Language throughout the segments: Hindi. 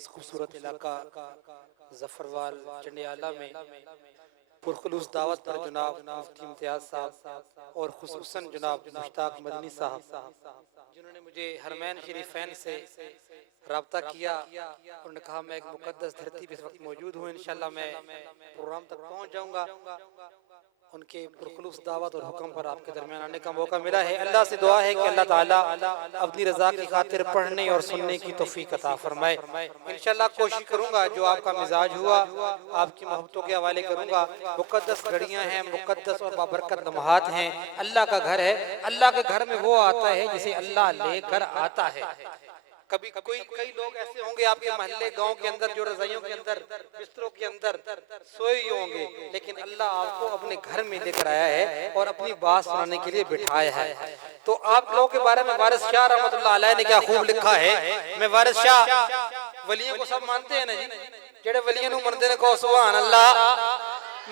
इस खूबसूरत इलाका जफरवाल चंडियाला में पुरखुलूस दावत पर जनाब मुफ्ती इम्तियाज साहब और खुसूसन जनाब मुश्ताक मदनी साहब जिन्होंने मुझे हरमैन शरीफैन से रब्ता किया, उन्होंने कहा मैं एक मुकद्दस धरती पे इस वक्त मौजूद हूँ, इंशाल्लाह मैं प्रोग्राम तक पहुँच जाऊँगा। उनके पुरखुलूस दावत और हुक्म पर आपके दरमियान आने का मौका मिला है। अल्लाह से दुआ है कि अल्लाह ताला अपनी रजा की खातिर पढ़ने और सुनने की तौफीक अता फरमाए। इंशाल्लाह कोशिश करूंगा जो आपका मिजाज हुआ आपकी मोहब्बतों के हवाले करूंगा। मुकद्दस घड़ियां हैं, मुकद्दस और बाबरकत लम्हात हैं। अल्लाह का घर है, अल्लाह के घर में वो आता है जिसे अल्लाह लेकर आता है। कभी कई लोग ऐसे होंगे आपके मोहल्ले गांव के अंदर जो रजाइयों के अंदर बिस्तरों के अंदर सोए होंगे, लेकिन अल्लाह आपको अपने घर में लेकर आया है और अपनी बात सुनाने के लिए बिठाया है। तो आप लोगों के बारे में वारिस शाह रहमतुल्लाह अलैह ने क्या खूब लिखा है। मैं वारिस शाह वलियों को सब मानते हैं ना जी, जेड़े वलियों को मनते ने कहो सुभान अल्लाह।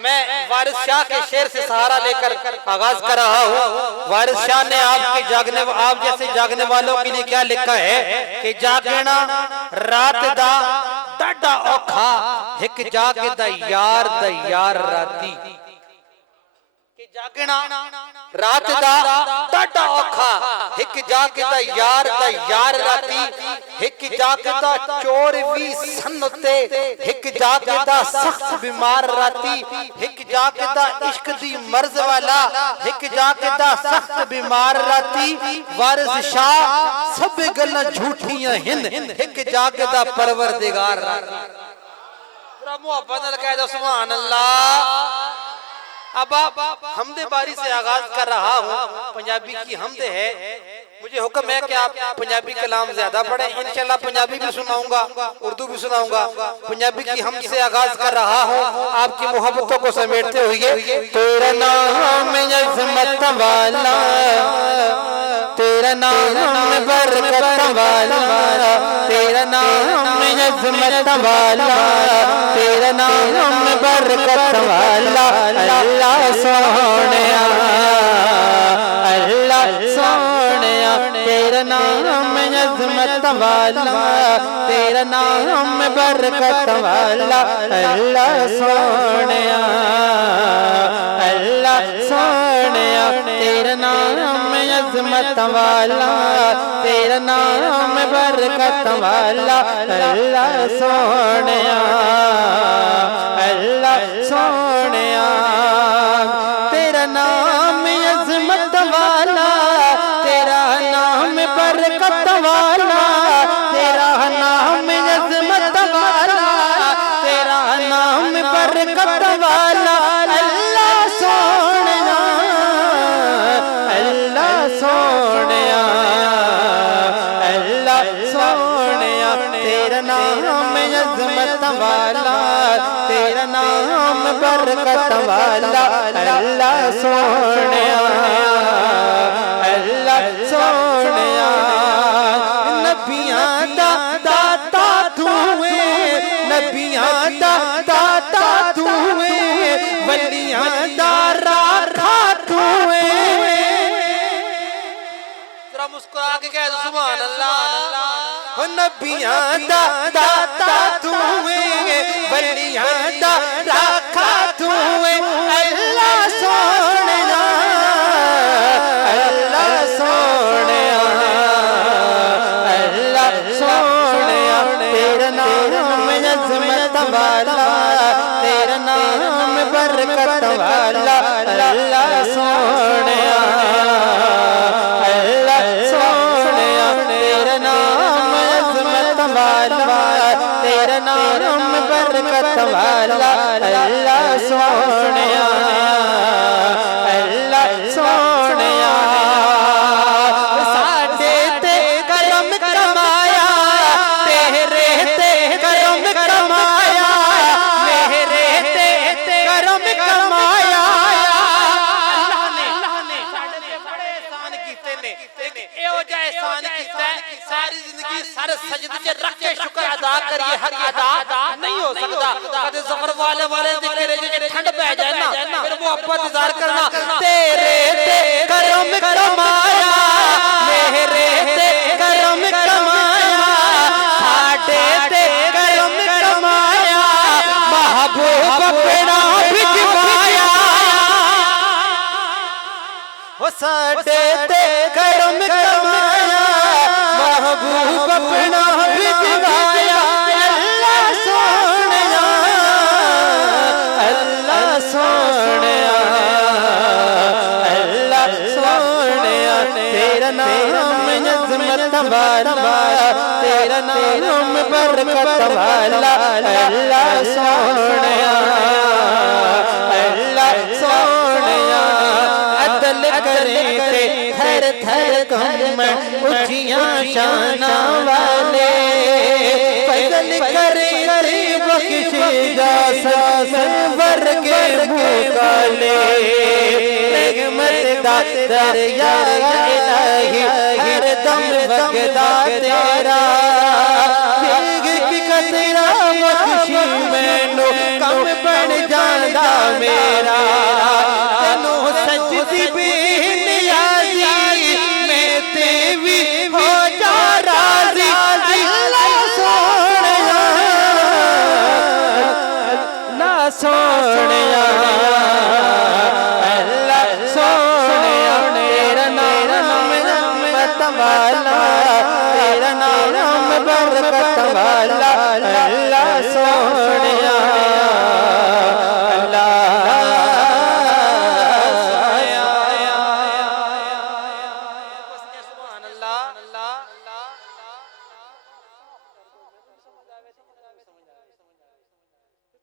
मैं वारिस शाह के शेर से सहारा लेकर आगाज कर रहा हूँ। वारिस शाह ने आप जैसे जागने वालों के लिए क्या लिखा है कि जागना रात दा डाडा औखा हिक जागे दा यार राती। जागना रात दा डाडा औखा हिक जागे दा यार राती। हिक जागे दा चोर भी सन्नते हिक जागे दा सख्त बीमार राती। हिक जागे दा इश्क दी मर्ज वाला हिक जागे दा सख्त बीमार राती। वारिस शाह सब गल्लां झूठियां हिंद हिक जागे दा परवरदिगार राती। पूरा मुहब्बत नाल कह दो सुभान अल्लाह। अब हमदे बारी से आगाज कर रहा हूँ। पंजाबी की हमद है, मुझे हुक्म है कि आप पंजाबी कलाम ज्यादा पढ़ें। इंशाल्लाह पंजाबी भी सुनाऊंगा, उर्दू भी सुनाऊंगा। पंजाबी की हमद से आगाज कर रहा हूँ आपकी मोहब्बतों को समेटते हुए। तेरा नाम अज़मत वाला, तेरा नाम बरकत वाला, तेरा नाम अज़मत वाला, तेरा नाम बरकत वाला। अल्लाह सोहणिया, अल्लाह सोहणिया, तेरा नाम अज़मत वाला, तेरा नाम बरकत वाला। अल्लाह सोहणिया, अल्लाह सोहणिया, तेरा नाम अज़मत वाला, तेरा नाम बरकत वाला। अल्लाह सोहणिया, अल्लाह सोहणिया, तेरा नाम अज़मत वाला, तेरा नाम बरकत वाला, तेरा नाम अज़मत वाला, तेरा नाम बरकत वाला। अल्लाह सोहणिया, अल्लाह सोहणिया, अल्लाह सोहणिया, तेरा नाम अज़मत वाला, तेरा नाम बरकत वाला। अल्लाह सोहणिया, अल्लाह सोहणिया, नबियां दा दाता तू है, नबियां दा दाता तू है, वलियां दा राखा तू है। जरा मुस्कुरा के कह दो सुभान अल्लाह। नबियां दा दाता तू है, वलियां दा राखा तू है। अल्लाह सोहणिया, अल्लाह सोहणिया, अल्लाह सोहणिया, तेरा नाम अज़मत वाला, तेरा नाम बरकत वाला। अल्लाह सोहणिया, अल्लाह सोहणिया, तेरा नाम अज़मत वाला, तेरा नाम बरकत वाला। अल्लाह सोहणिया, अल्लाह सोहणिया, साडे ते करम कमाया, तेरे ते करम कमाया, मेरे ते करम कमाया। अल्लाह ने साडे ते बड़े एहसान कीते ने, एहो जिहा एहसान कीता सारी जिंदगी सर सजदे च रख के शुक्र अदा करिए, हक अदा नहीं हो सकता। कदे ज़फर वाले दिल च ठंड पै जाए ना, फिर वो आपा इंतजार करना। तेरे ते करम कमाया, मेरे ते करम कमाया, साडे ते साडे ते करम कमाया महबूब अपना भिजवाया अल्लाह सोहणिया अल्लाह सोहणिया अल्लाह सोहणिया तेरा नाम अज़मत वाला तेरा नाम बरकत वाला अल्लाह सोहणिया अल्लाह सोहणिया अदल करे ते थर थर कम उचिया शाना वाले फजल करे ते बख्श जा सर के मुकाले रहमत दा दरिया इलाही हर दम वगदा तेरा तेरा बख्शी मैनू कम बन जांदा मेरा तेनू सजदी बेनियाजी मैं ते भी हो जा राजी अल्लाह सोहणिया अल्लाह सोहणिया अल्लाह सोहणिया तेरा नाम अज़मत वाला तेरा नाम बरकत वाला अल्लाह सोहणिया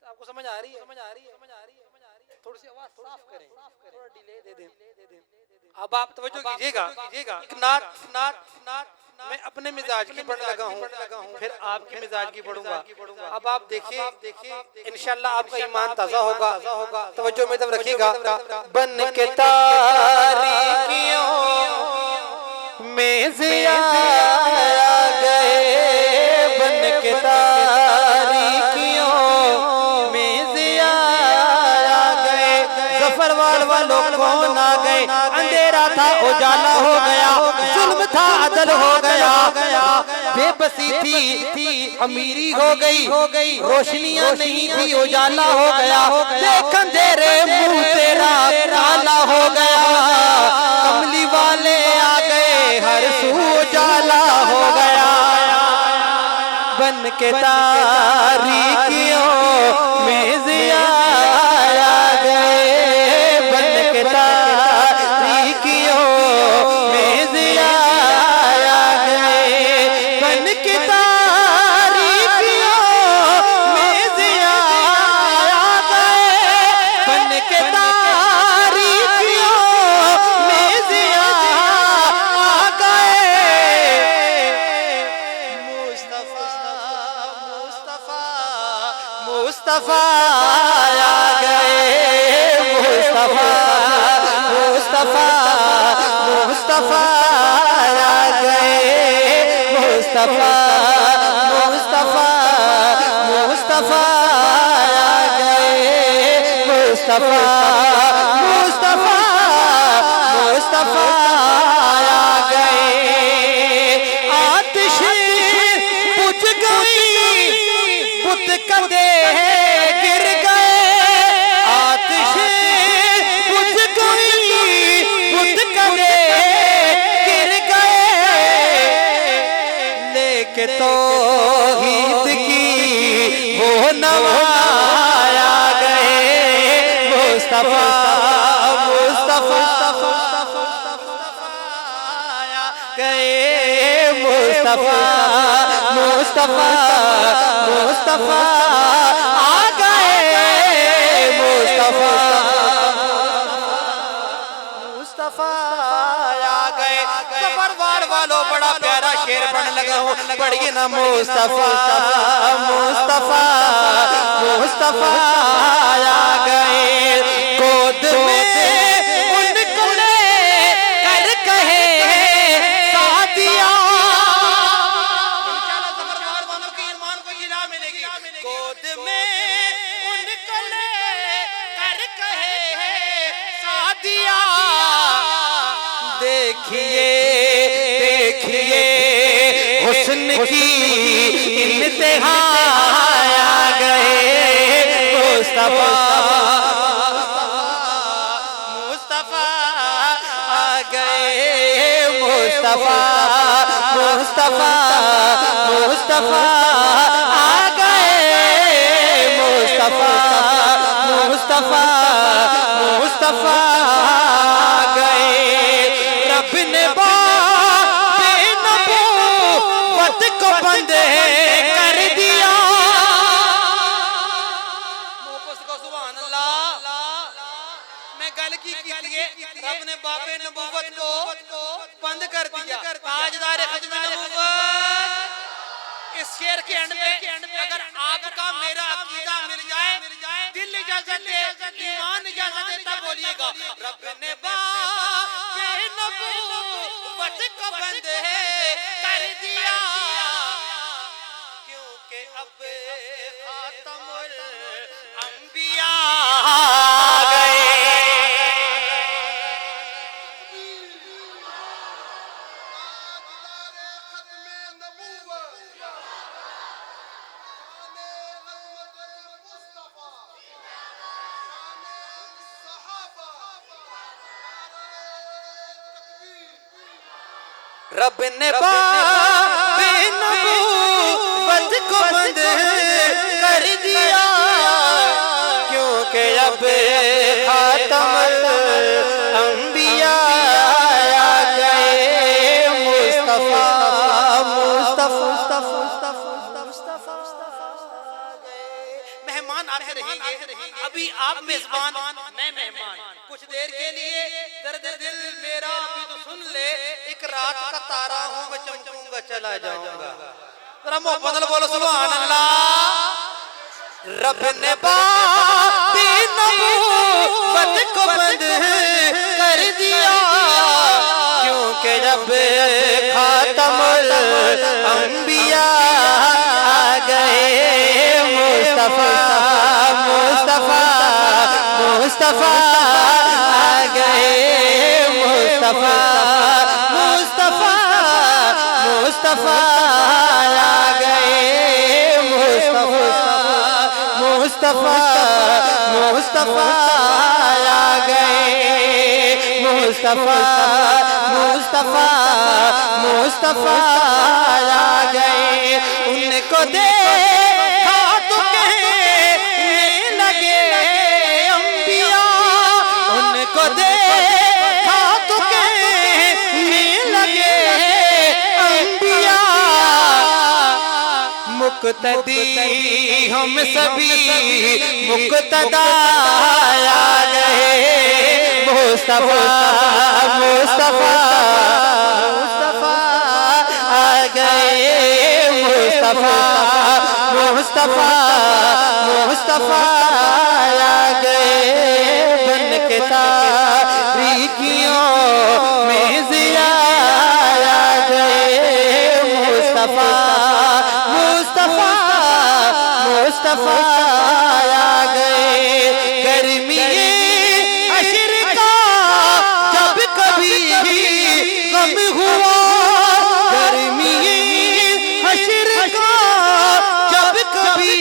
आपको समझ आ रही है थोड़ी सी आवाज साफ करें थोड़ा डिले दे दें अब आप तवज्जो कीजिएगा एक नात मैं अपने मिजाज की पढ़ने लगा हूँ फिर आपके मिजाज की पढ़ूंगा अब आप देखिए इंशाल्लाह आपका ईमान ताज़ा होगा तवज्जो में तब रखिएगा बन के तारीकियों में ज़िया गए बन के तारीकियों में ज़िया गए ज़फरवाल वालों कौन आ गए अंधेरा था उजाला हो गया जुल्म था अदल हो गया बेबसी थी अमीरी हो गई रोशनियां नहीं थी उजाला हो गया देख अंधेरे मुंह तेरा काला हो गया कमली वाले आ गए हर सू उजाला हो गया बन के तारीकियों में ज़िया गए बन के तारीकियों में ज़िया गए बन के तारीकियों में ज़िया गए बन के तारीकियों में ज़िया गए मुस्तफा आ गए मुस्तफा आ गए मुस्तफा आ गए मुस्तफा आ गए आतिश बुझ गई बुत कदे गिर गए आतिश बुझ गई बुत कदे गिर गए लेके तौहीद की वो नवाया गए मुस्तफा गए मुस्तफा आ गए मुस्तफा आ गए सफरवार वालों बड़ा प्यारा शेर पढ़ने लगा हूँ पढ़िए ना मुस्तफा आ गए गोद में उनको ले कर कहे सादिया गोद में उनको ले कर कहे सादिया देखिए हुस्न की इंतहा आ गए मुस्तफा आ मुस्तफा मुस्तफा मुस्तफा आ गए मुस्तफा मुस्तफा मुस्तफा आ गए रब ने नबूवत को बंद कर दिया सुभान अल्लाह मैं गल की रब ने बाबे नबूवत को बंद कर दिया ताजदार खत्म नबूवत इस शेर के एंड में अगर आपका मेरा अकीदा मिल जाए दिल इजाजत दे ईमान इजाजत दे तब बोलिएगा रब ने बाबे नबूवत को बंद कर दिया क्योंकि अब खातमुल अंबिया आ गए रब ने बाबे नबूवत को बंद कर दिया क्योंकि अब खातमुल अंबिया आ गए मुस्तफा मुस्तफा मेहमान आते रहेंगे अभी आप मेजबान मैं मेहमान कुछ देर के लिए दर्द दिल मेरा भी तो सुन ले एक रात का तारा हूँ मैं चमकूंगा चला जाऊंगा जरा मोहब्बत बोलो सुभान अल्लाह रब ने बाबे नबूवत को बंद कर दिया क्योंकि जब खातमुल अंबिया आ गए मुस्तफा मुस्तफा मुस्तफा आ गए मुस्तफा मुस्तफा मुस्तफा आ गए मुस्तफा मुस्तफा मुस्तफा आ गए मुस्तफा मुस्तफा मुस्तफा आ गए उनको देखा तो कहने लगे अंबिया उनको देखा तो कहने लगे अंबिया मुक्तदी हम सभी मुक्तदा आ गए मुस्तफा मुस्तफा मुस्तफा आ गए मुस्तफा मुस्तफा मुस्तफा आ गए बन के तारीकियों में जिया आ गए मुस्तफा मुस्तफा मुस्तफा आ गए गर्मी अशर का जब कभी गम हुआ गर्मी अशर का जब कभी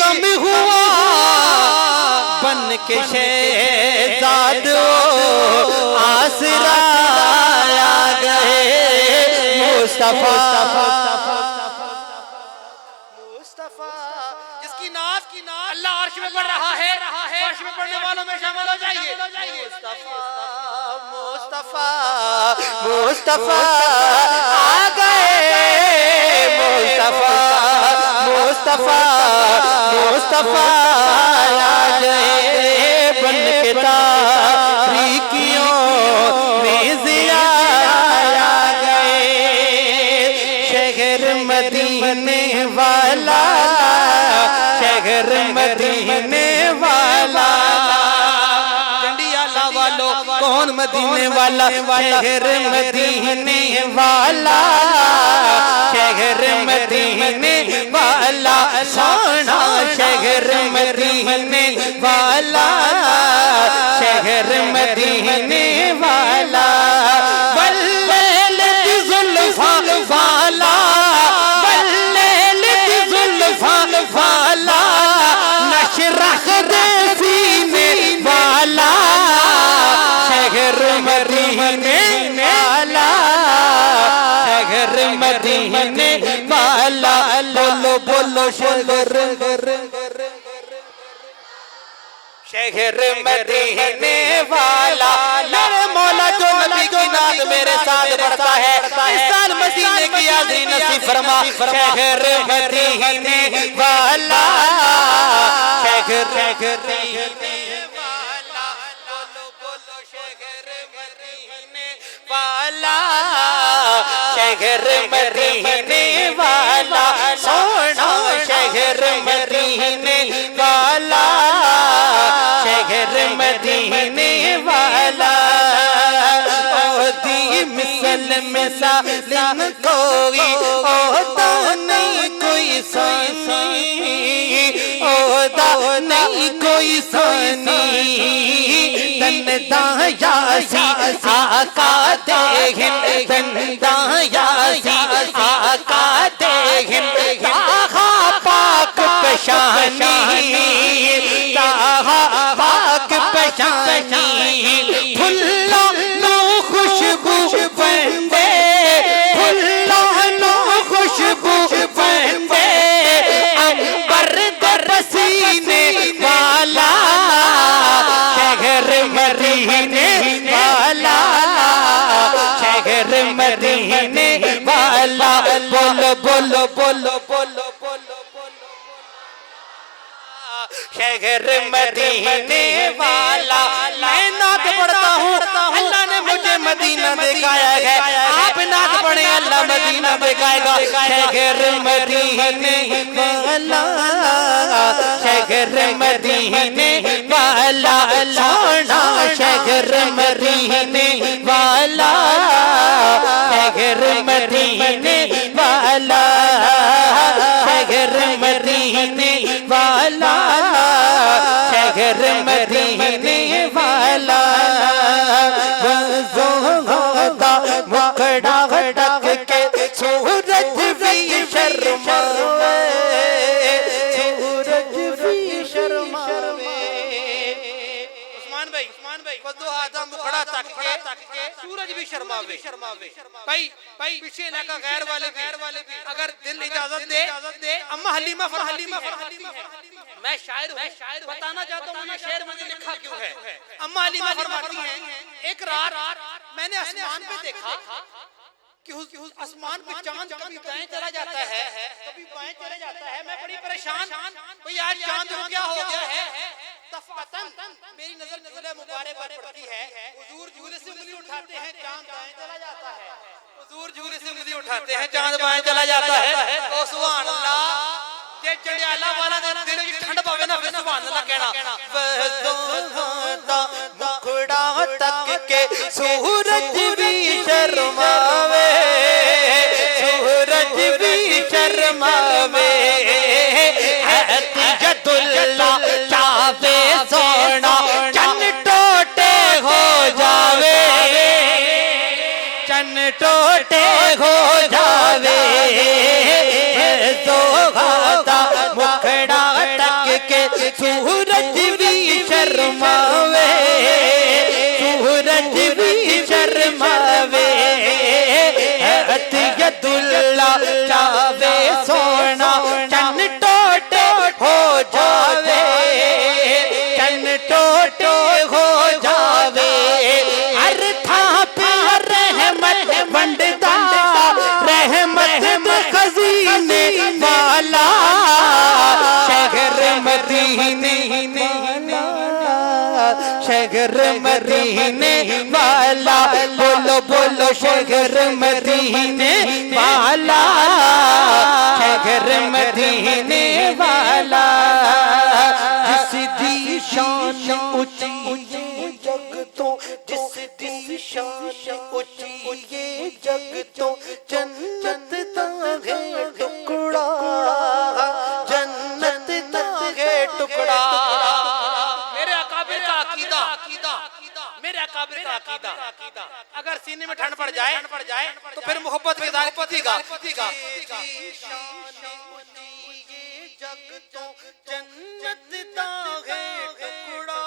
गम हुआ बन के शहजादो आसरा आ गए मुस्तफा जिसकी नाज अल्लाह अर्श में पढ़ रहा है अर्श में पढ़ने वालों में शामिल हो जाइए मुस्तफा मुस्तफा आ गए मुस्तफा मुस्तफा मुस्तफा आ गए बन के तारीकियों में जिया आ गए शहर मदीने वाला शहर मदीने वाला जंडियाला वालों कौन मदीने वाला शहर मदीने वाला शहर मदीने वाला सोना शहर मदीने वाला शहर मदीने वाला वल्लैल दी जुल्फा वाला वल्लैल दी जुल्फा वाला नशरह दे सीने वाला शहर मदीने वाला बोलो शहर शहर मदीने वाला। मेरे मौला जो नबी की नात मेरे साथ बढ़ता है, इस साल मदीने की यादी नसीब फरमा। शहर मदीने वाला शहर मदीने वाला बोलो बोलो शहर मदीने वाला शहर मदीने वाला सोना शहर मदीने वाला शहर मदीने वाला। ओदी मिसल मिसालिन कोई ओदा नहीं कोई सानी ओदा नहीं कोई सानी तन दायासी आका देहिन तन दायासी आका देहिन ताहा पाक पेशानी ताहा पाक पेशानी फुल्ला नो खुशबू बंदे फुल्ला नो खुशबू बंदे अंबर बरसीने वाला शहर मदीने वाला शहर मदीने वाला। बोलो बोलो बोलो बोलो बोलो शहर मदीने वाला। मैं नात पढ़ता हूँ अल्लाह ने मुझे मदीना दिखाया है, आप नात पढ़े अल्लाह मदीना दिखाएगा। शहर मदीने वाला शहर मदीने वाला सोना शहर मदीने वाला शहर मदीने वाला शहर मदीने वाला शहर मदीने वाला। वज़ोदा मुखड़ा ढक के सूरज भी शर्मावे सूरज भी शर्मावे। उस्मान भाई वज़ोदा मुखड़ा तक के सूरज भी शर्मावे भाई पीछे इलाका गैर वाले भी अगर दिल इजाजत दे अम्मा हलीमा मैं शायर बताना चाहता हूँ ये शेर मैंने लिखा क्यों है। अम्मा हलीमा फरमाती हैं एक रात मैंने आसमान पे देखा कि उस आसमान पे चांद कभी दाएं चला जाता है कभी बाएं चले जाता है। मैं बड़ी परेशान भाई आज चांद क्या हो गया है। तफतन मेरी नजर झूले मुबारक पर पड़ती है। हुजूर झूले से उंगली उठाते हैं चांद दाएं चला जाता है। हुजूर झूले से उंगली उठाते हैं चांद बाएं चला जाता है। ओ सुभान अल्लाह जे जंडियाला वाला दिन की ठंड पावे ना फिर सुभान अल्लाह कहना। वज़ोदा मुखड़ा तक के सूरज भी शर्मावे सूरज भी शर्मावे हतियतुल्लाह चावे सोना चन टोटे हो जावे चन टोटे हो जावे। मुखड़ा तक के सूरज भी शर्मावे सूरज भी शर्मावे हतियतुल्लाह चावे सोना चन टोटे हो जावे चन टोटे हो जावे। हर था पे रहमत बंटता रहमत खजीने वाला शहर मदीने शहर मदीने वाला। बोलो बोलो शहर मदीने वाला शहर मदीने वाला। जिस दी शान ऊंची जग तो जिस दी शान ऊंची ये जग तो जन्नत दा है टुकड़ा जन्नत दा है टुकड़ा। मेरे अकाबिर का अकीदा मेरे अकाबिर का अकीदा अगर सीने में ठंड पड़ जाए तो फिर मोहब्बत के इज़हार कीजिएगा। जग तो जन्नत दा है टुकड़ा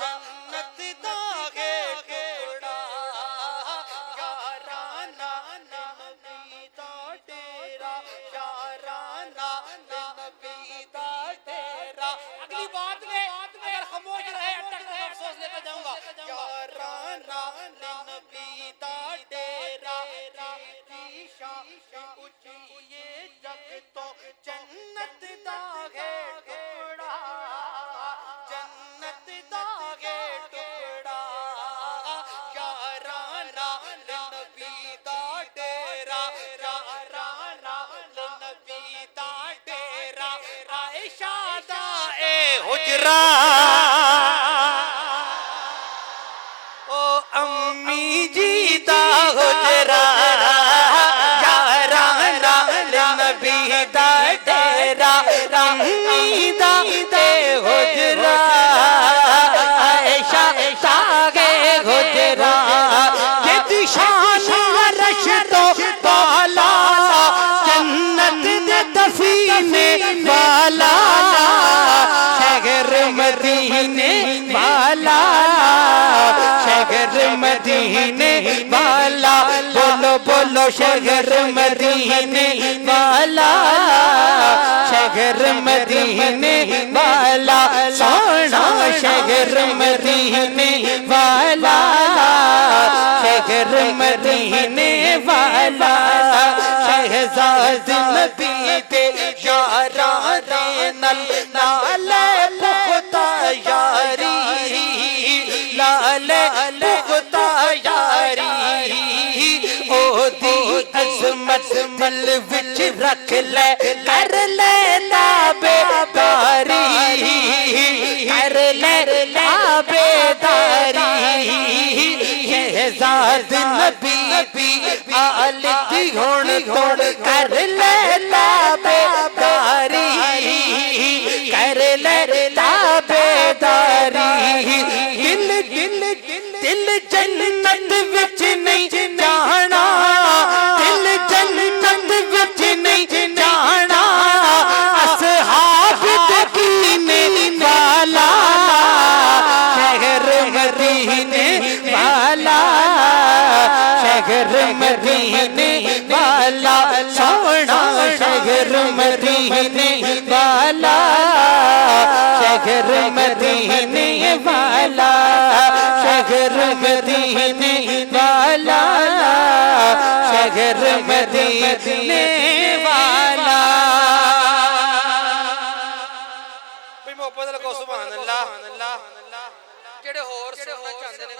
जन्नत दा है टुकड़ा याराना नबी दा डेरा याराना नबी दा डेरा। अगली बात में अगर खामोश रहे अटक रहे अफसोस लेकर जाऊंगा। याराना नबी दा डेरा ऊंची ये जग तो जन्नत दा है टुकड़ा, जन्नत दा है टुकड़ा। याराना नबी दा डेरा, याराना नबी दा डेरा। आयशा दा ए हुजरा ओ अम्मी जी दा हुजरा। याराना नबी दा डेरा, अम्मी दा हुजरा। आयशा सागे हुजरा के दिशान रश तो पाला, जन्नत दे दफीने वाला, शहर मदीने वाला, शहर मदीने वाला। बोलो बोलो शहर मदीने वाला, शहर मदीने वाला। सोना शहर मदीने वाला, शहर मदीने वाला। शहजाद नबी दे यारा दे नल नाले पुख्ता यारी, लाले पुख्ता यारी। ओदी अजमत मल विच रख ले, कर ले ताबेदारी, कर ले ताबेदारी। शहजाद नबी आल दी होण तोड़ कर ले ताबेदारी, कर ले ताबेदारी। दिल दिल दिल जन्नत विच नहीं जाना, दिल जन्नत विच नहीं जाना। असहाब दे कीने वाला, शहर मदीने वाला, शहर मदीने वाला। सोना शहर मदीने वाला, शहर मदीने वाला, शहर मदीने वाला, शहर मदीने वाला। भाई मोहब्बत लगाओ सुभान अल्लाह। जेड़े होर सुनना चाहते ने